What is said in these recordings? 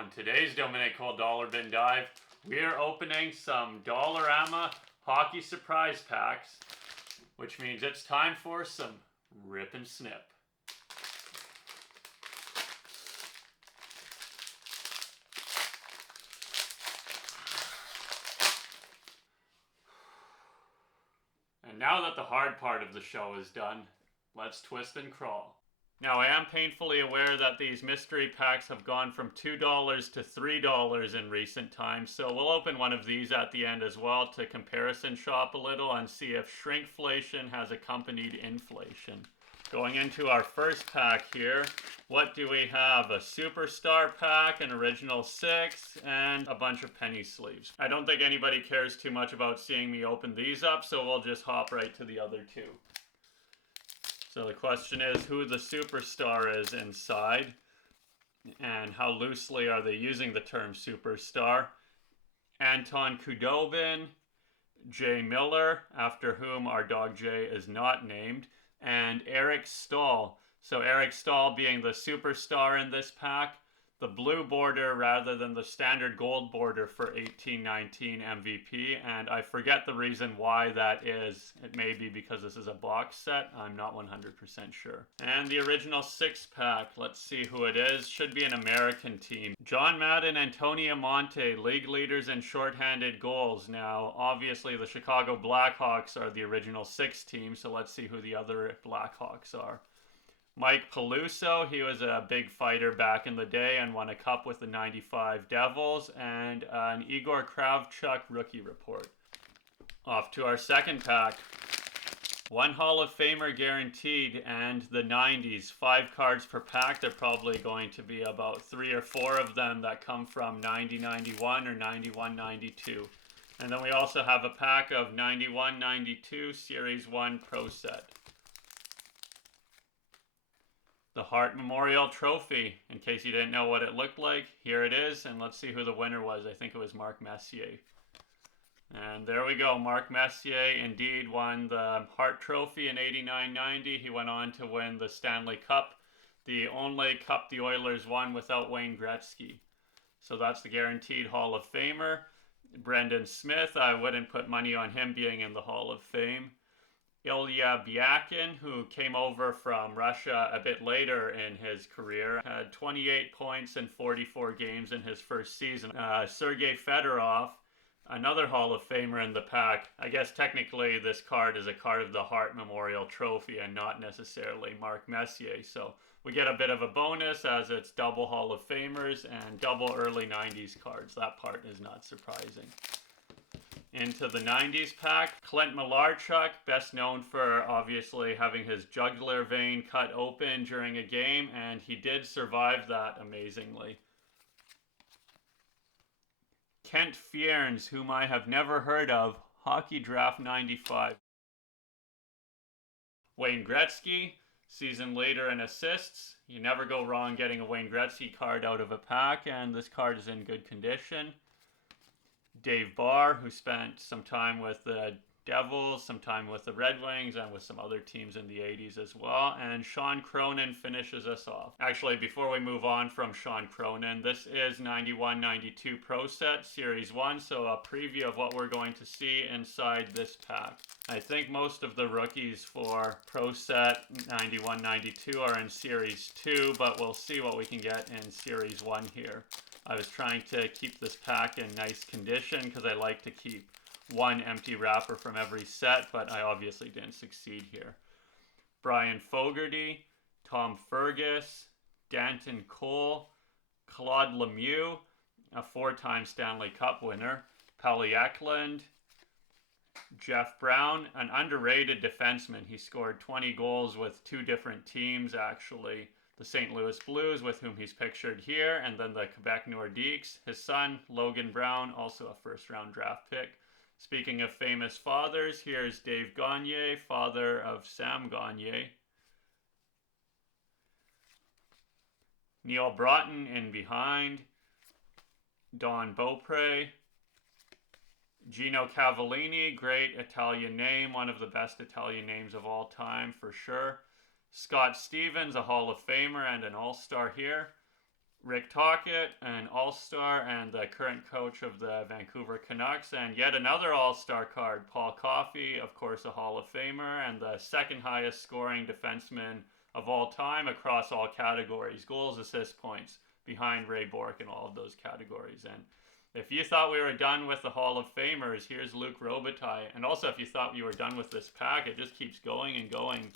On today's Dominical Dollar Bin Dive, we are opening some Dollarama Hockey Surprise Packs, which means it's time for some rip and snip. And now that the hard part of the show is done, let's twist and crawl. Now, I am painfully aware that these mystery packs have gone from $2 to $3 in recent times, so we'll open one of these at the end as well to comparison shop a little and see if shrinkflation has accompanied inflation. Going into our first pack here, what do we have? A Superstar pack, an Original 6, and a bunch of penny sleeves. I don't think anybody cares too much about seeing me open these up, so we'll just hop right to the other two. So the question is who the superstar is inside and how loosely are they using the term superstar. Anton Khudobin, Jay Miller, after whom our dog Jay is not named, and Eric Staal. So Eric Staal being the superstar in this pack, the blue border rather than the standard gold border for 18-19 MVP, and I forget the reason why that is. It may be because this is a box set, I'm not 100% sure. And the original 6-pack, let's see who it is, should be an American team. John Madden and Tony Amonte, league leaders in shorthanded goals. Now, obviously the Chicago Blackhawks are the original 6 team, so let's see who the other Blackhawks are. Mike Peluso, he was a big fighter back in the day and won a cup with the 95 Devils, and an Igor Kravchuk rookie report. Off to our second pack. One Hall of Famer guaranteed, and the 90s, 5 cards per pack. There are probably going to be about 3 or 4 of them that come from 90-91 or 91-92. And then we also have a pack of 91-92 Series 1 Pro Set. The Hart Memorial Trophy, in case you didn't know what it looked like, here it is, and let's see who the winner was. I think it was Mark Messier. And there we go, Mark Messier indeed won the Hart Trophy in 89-90. He went on to win the Stanley Cup, the only cup the Oilers won without Wayne Gretzky. So that's the guaranteed Hall of Famer. Brendan Smith, I wouldn't put money on him being in the Hall of Fame. Ilya Byakin, who came over from Russia a bit later in his career, had 28 points in 44 games in his first season. Sergei Fedorov, another Hall of Famer in the pack. I guess technically this card is a card of the Hart Memorial Trophy and not necessarily Mark Messier. So we get a bit of a bonus as it's double Hall of Famers and double early 90s cards. That part is not surprising. Into the 90s pack, Clint Malarchuk, best known for obviously having his jugular vein cut open during a game, and he did survive that amazingly. Kent Fierns, whom I have never heard of, Hockey Draft 95. Wayne Gretzky, season leader in assists. You never go wrong getting a Wayne Gretzky card out of a pack, and this card is in good condition. Dave Barr, who spent some time with the Devils, some time with the Red Wings, and with some other teams in the 80s as well. And Sean Cronin finishes us off. Actually, before we move on from Sean Cronin, this is 91-92 Pro Set Series 1, so a preview of what we're going to see inside this pack. I think most of the rookies for Pro Set 91-92 are in Series 2, but we'll see what we can get in Series 1 here. I was trying to keep this pack in nice condition because I like to keep one empty wrapper from every set, but I obviously didn't succeed here. Brian Fogarty, Tom Fergus, Danton Cole, Claude Lemieux, a 4-time Stanley Cup winner, Pelly Eklund, Jeff Brown, an underrated defenseman. He scored 20 goals with 2 different teams actually. The St. Louis Blues, with whom he's pictured here, and then the Quebec Nordiques. His son, Logan Brown, also a first-round draft pick. Speaking of famous fathers, here's Dave Gagne, father of Sam Gagne. Neil Broughton in behind. Don Beaupre. Gino Cavallini, great Italian name, one of the best Italian names of all time for sure. Scott Stevens, a Hall of Famer and an All-Star here. Rick Tocchet, an all-star and the current coach of the Vancouver Canucks, and yet another all-star card, Paul Coffey, of course a Hall of Famer, and the second highest scoring defenseman of all time across all categories, goals, assists, points, behind Ray Bourque in all of those categories. And if you thought we were done with the Hall of Famers, here's Luc Robitaille. And also if you thought you were done with this pack, it just keeps going and going.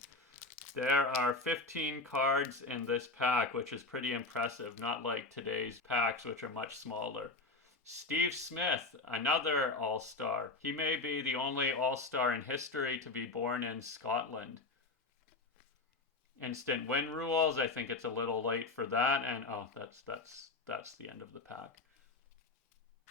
There are 15 cards in this pack, which is pretty impressive, not like today's packs, which are much smaller. Steve Smith, another all-star. He may be the only all-star in history to be born in Scotland. Instant win rules, I think it's a little late for that, and oh, that's the end of the pack.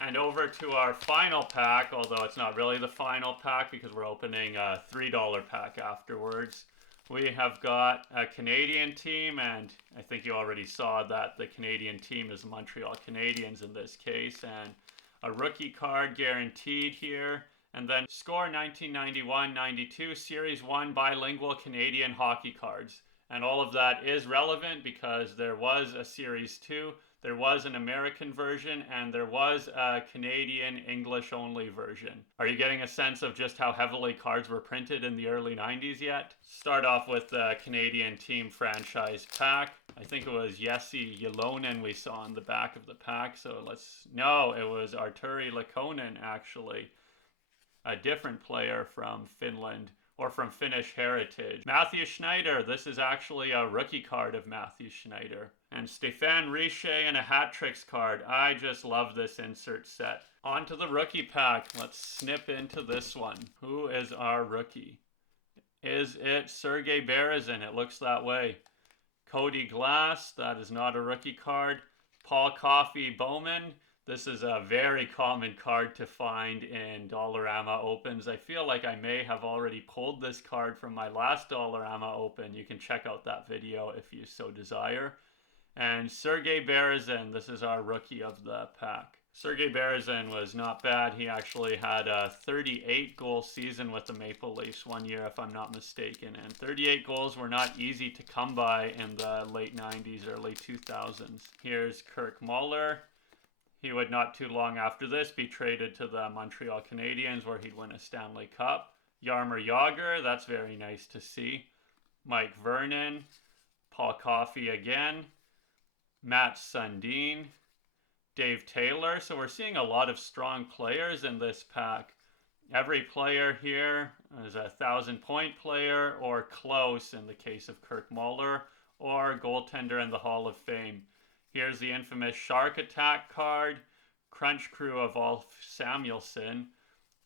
And over to our final pack, although it's not really the final pack because we're opening a $3 pack afterwards. We have got a Canadian team, and I think you already saw that the Canadian team is the Montreal Canadiens in this case, and a rookie card guaranteed here, and then Score 1991-92 Series 1 bilingual Canadian hockey cards. And all of that is relevant because there was a Series 2, there was an American version, and there was a Canadian English-only version. Are you getting a sense of just how heavily cards were printed in the early 90s yet? Start off with the Canadian team franchise pack. I think it was Jesse Ylonen we saw on the back of the pack. No, it was Arturi Lekkonen, actually. A different player from Finland, or from Finnish heritage. Matthew Schneider, this is actually a rookie card of Matthew Schneider. And Stéphane Richer in a hat tricks card. I just love this insert set. On to the rookie pack. Let's snip into this one. Who is our rookie? Is it Sergei Berezin? It looks that way. Cody Glass, that is not a rookie card. Paul Coffey Bowman. This is a very common card to find in Dollarama Opens. I feel like I may have already pulled this card from my last Dollarama Open. You can check out that video if you so desire. And Sergei Berezin, this is our rookie of the pack. Sergei Berezin was not bad. He actually had a 38-goal season with the Maple Leafs one year, if I'm not mistaken. And 38 goals were not easy to come by in the late 90s, early 2000s. Here's Kirk Muller. He would not too long after this be traded to the Montreal Canadiens, where he'd win a Stanley Cup. Jaromir Jagr, that's very nice to see. Mike Vernon. Paul Coffey again. Matt Sundin. Dave Taylor. So we're seeing a lot of strong players in this pack. Every player here is a 1,000-point player or close in the case of Kirk Muller, or goaltender in the Hall of Fame. Here's the infamous Shark Attack card, Crunch Crew of Ulf Samuelsson,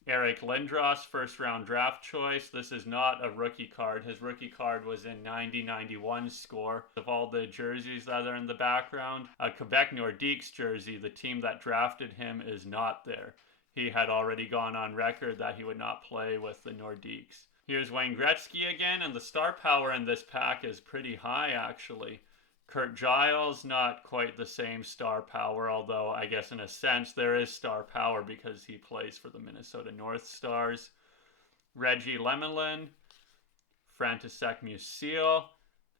Eric Lindros, first-round draft choice. This is not a rookie card. His rookie card was in 90-91 score. Of all the jerseys that are in the background, a Quebec Nordiques jersey, the team that drafted him, is not there. He had already gone on record that he would not play with the Nordiques. Here's Wayne Gretzky again, and the star power in this pack is pretty high, actually. Kurt Giles, not quite the same star power, although I guess in a sense there is star power because he plays for the Minnesota North Stars. Reggie Lemelin, František Musil.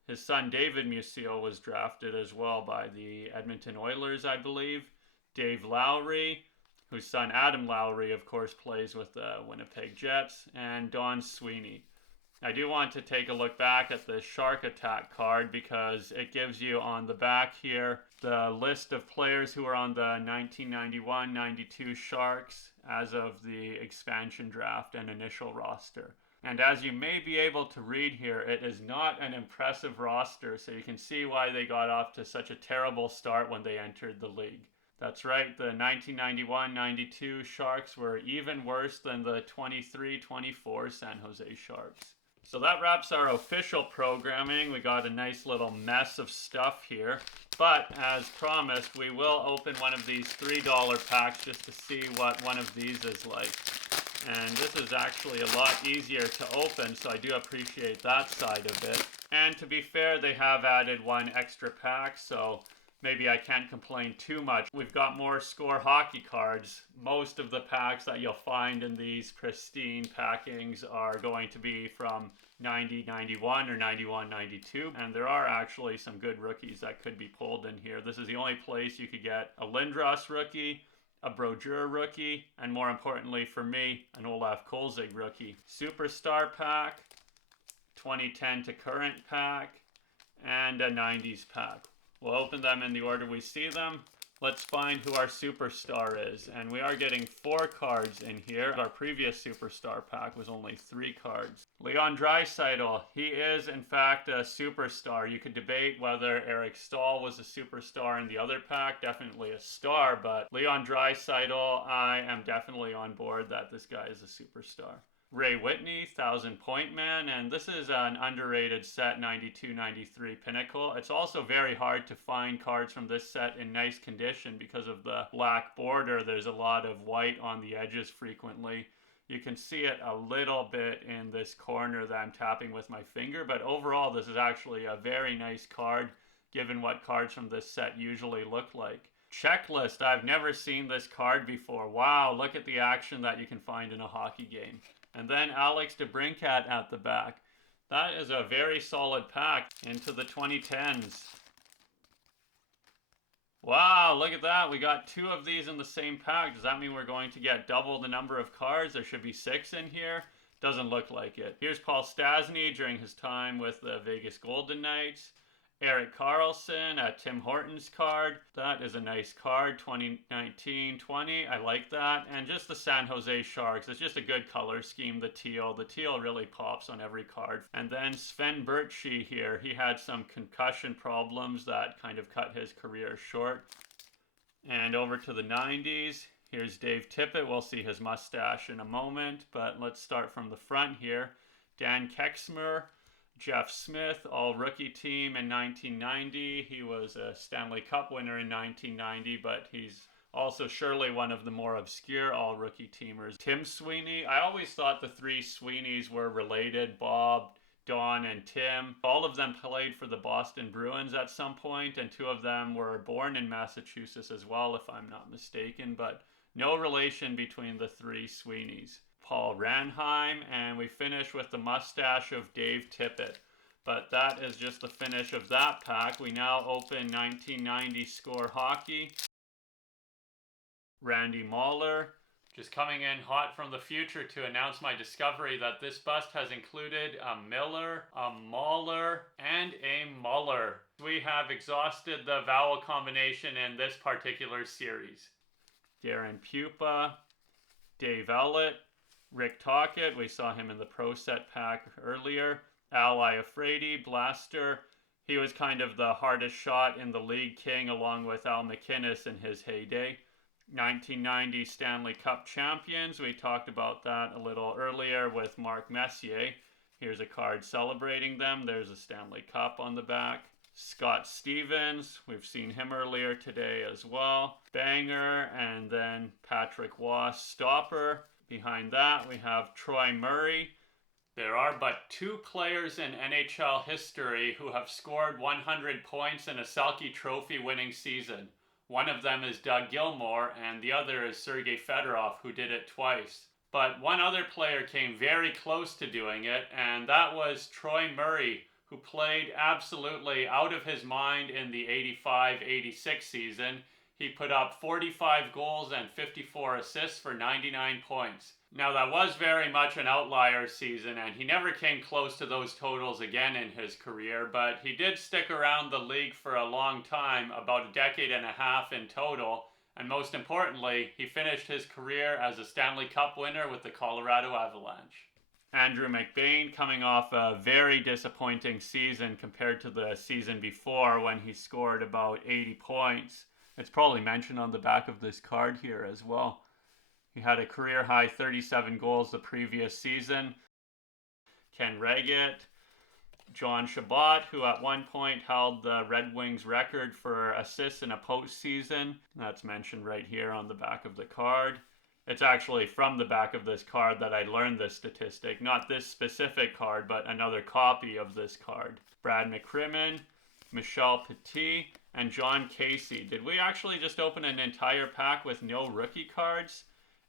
His son David Musil was drafted as well by the Edmonton Oilers, I believe. Dave Lowry, whose son Adam Lowry, of course, plays with the Winnipeg Jets. And Don Sweeney. I do want to take a look back at the Shark Attack card because it gives you on the back here the list of players who are on the 1991-92 Sharks as of the expansion draft and initial roster. And as you may be able to read here, it is not an impressive roster, so you can see why they got off to such a terrible start when they entered the league. That's right, the 1991-92 Sharks were even worse than the 23-24 San Jose Sharks. So that wraps our official programming. We got a nice little mess of stuff here. But as promised, we will open one of these $3 packs just to see what one of these is like. And this is actually a lot easier to open, so I do appreciate that side of it. And to be fair, they have added one extra pack, so maybe I can't complain too much. We've got more score hockey cards. Most of the packs that you'll find in these pristine packings are going to be from 90-91 or 91-92, and there are actually some good rookies that could be pulled in here. This is the only place you could get a Lindros rookie, a Brodeur rookie, and more importantly for me, an Olaf Kolzig rookie. Superstar pack, 2010 to current pack, and a 90s pack. We'll open them in the order we see them. Let's find who our superstar is. And we are getting 4 cards in here. Our previous superstar pack was only 3 cards. Leon Draisaitl, he is in fact a superstar. You could debate whether Eric Staal was a superstar in the other pack. Definitely a star, but Leon Draisaitl, I am definitely on board that this guy is a superstar. Ray Whitney, 1,000-point man, and this is an underrated set, 92-93 Pinnacle. It's also very hard to find cards from this set in nice condition because of the black border. There's a lot of white on the edges frequently. You can see it a little bit in this corner that I'm tapping with my finger, but overall this is actually a very nice card given what cards from this set usually look like. Checklist, I've never seen this card before. Wow, look at the action that you can find in a hockey game. And then Alex DeBrincat at the back. That is a very solid pack into the 2010s. Wow, look at that. We got 2 of these in the same pack. Does that mean we're going to get double the number of cards? There should be 6 in here. Doesn't look like it. Here's Paul Stastny during his time with the Vegas Golden Knights. Erik Karlsson, a Tim Hortons card. That is a nice card, 2019-20. I like that. And just the San Jose Sharks. It's just a good color scheme, the teal. The teal really pops on every card. And then Sven Bertschy here. He had some concussion problems that kind of cut his career short. And over to the 90s. Here's Dave Tippett. We'll see his mustache in a moment. But let's start from the front here. Dan Kexmer. Jeff Smith, all-rookie team in 1990. He was a Stanley Cup winner in 1990, but he's also surely one of the more obscure all-rookie teamers. Tim Sweeney. I always thought the 3 Sweeneys were related, Bob, Don, and Tim. All of them played for the Boston Bruins at some point, and 2 of them were born in Massachusetts as well, if I'm not mistaken, but no relation between the 3 Sweeneys. Paul Ranheim, and we finish with the mustache of Dave Tippett. But that is just the finish of that pack. We now open 1990 Score Hockey. Randy Mahler. Just coming in hot from the future to announce my discovery that this bust has included a Miller, a Mahler, and a Muller. We have exhausted the vowel combination in this particular series. Darren Pupa, Dave Ellett, Rick Tocchet, we saw him in the Pro Set pack earlier. Al Iafrate, Blaster. He was kind of the hardest shot in the League King along with Al McInnes in his heyday. 1990 Stanley Cup champions. We talked about that a little earlier with Mark Messier. Here's a card celebrating them. There's a Stanley Cup on the back. Scott Stevens. We've seen him earlier today as well. Banger. And then Patrick Waugh, Stopper. Behind that, we have Troy Murray. There are but 2 players in NHL history who have scored 100 points in a Selke Trophy winning season. One of them is Doug Gilmour, and the other is Sergei Fedorov, who did it twice. But one other player came very close to doing it, and that was Troy Murray, who played absolutely out of his mind in the 85-86 season. He put up 45 goals and 54 assists for 99 points. Now that was very much an outlier season, and he never came close to those totals again in his career, but he did stick around the league for a long time, about a decade and a half in total, and most importantly, he finished his career as a Stanley Cup winner with the Colorado Avalanche. Andrew McBain coming off a very disappointing season compared to the season before when he scored about 80 points. It's probably mentioned on the back of this card here as well. He had a career-high 37 goals the previous season. Ken Reggett, John Shabbat, who at one point held the Red Wings record for assists in a postseason. That's mentioned right here on the back of the card. It's actually from the back of this card that I learned this statistic. Not this specific card, but another copy of this card. Brad McCrimmon, Michel Petit, and John Casey. Did we actually just open an entire pack with no rookie cards?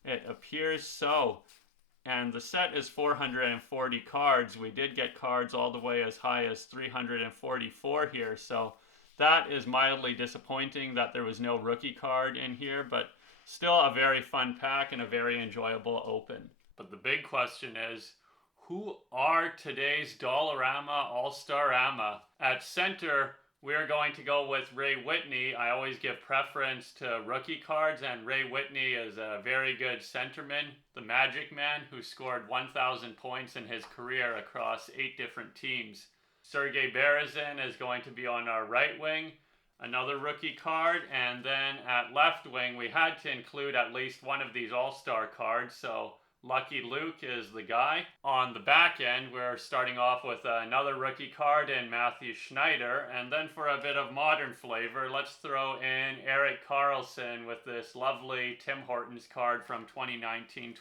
It appears so. And the set is 440 cards. We did get cards all the way as high as 344 here, so that is mildly disappointing that there was no rookie card in here, but still a very fun pack and a very enjoyable open. But the big question is, who are today's Dollarama All-Star-ama? At center, we're going to go with Ray Whitney. I always give preference to rookie cards, and Ray Whitney is a very good centerman, the Magic Man, who scored 1,000 points in his career across 8 different teams. Sergei Berezin is going to be on our right wing, another rookie card, and then at left wing, we had to include at least one of these All-Star cards, so Lucky Luke is the guy. On the back end, we're starting off with another rookie card in Matthew Schneider, and then for a bit of modern flavor, let's throw in Eric Carlson with this lovely Tim Hortons card from 2019-20.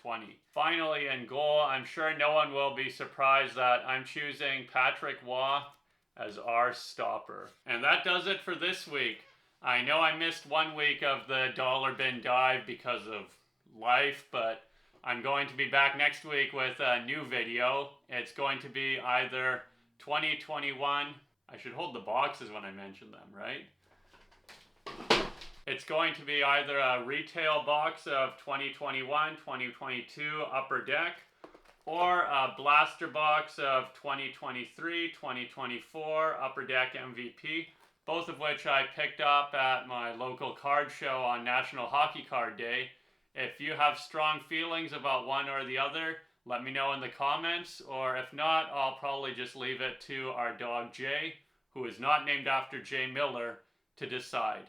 Finally, in goal, I'm sure no one will be surprised that I'm choosing Patrick Waugh as our stopper. And that does it for this week. I know I missed 1 week of the Dollar Bin Dive because of life, but I'm going to be back next week with a new video. It's going to be either 2021. I should hold the boxes when I mention them, right? It's going to be either a retail box of 2021, 2022 Upper Deck, or a blaster box of 2023, 2024 Upper Deck MVP, both of which I picked up at my local card show on National Hockey Card Day. If you have strong feelings about one or the other, let me know in the comments, or if not, I'll probably just leave it to our dog Jay, who is not named after Jay Miller, to decide.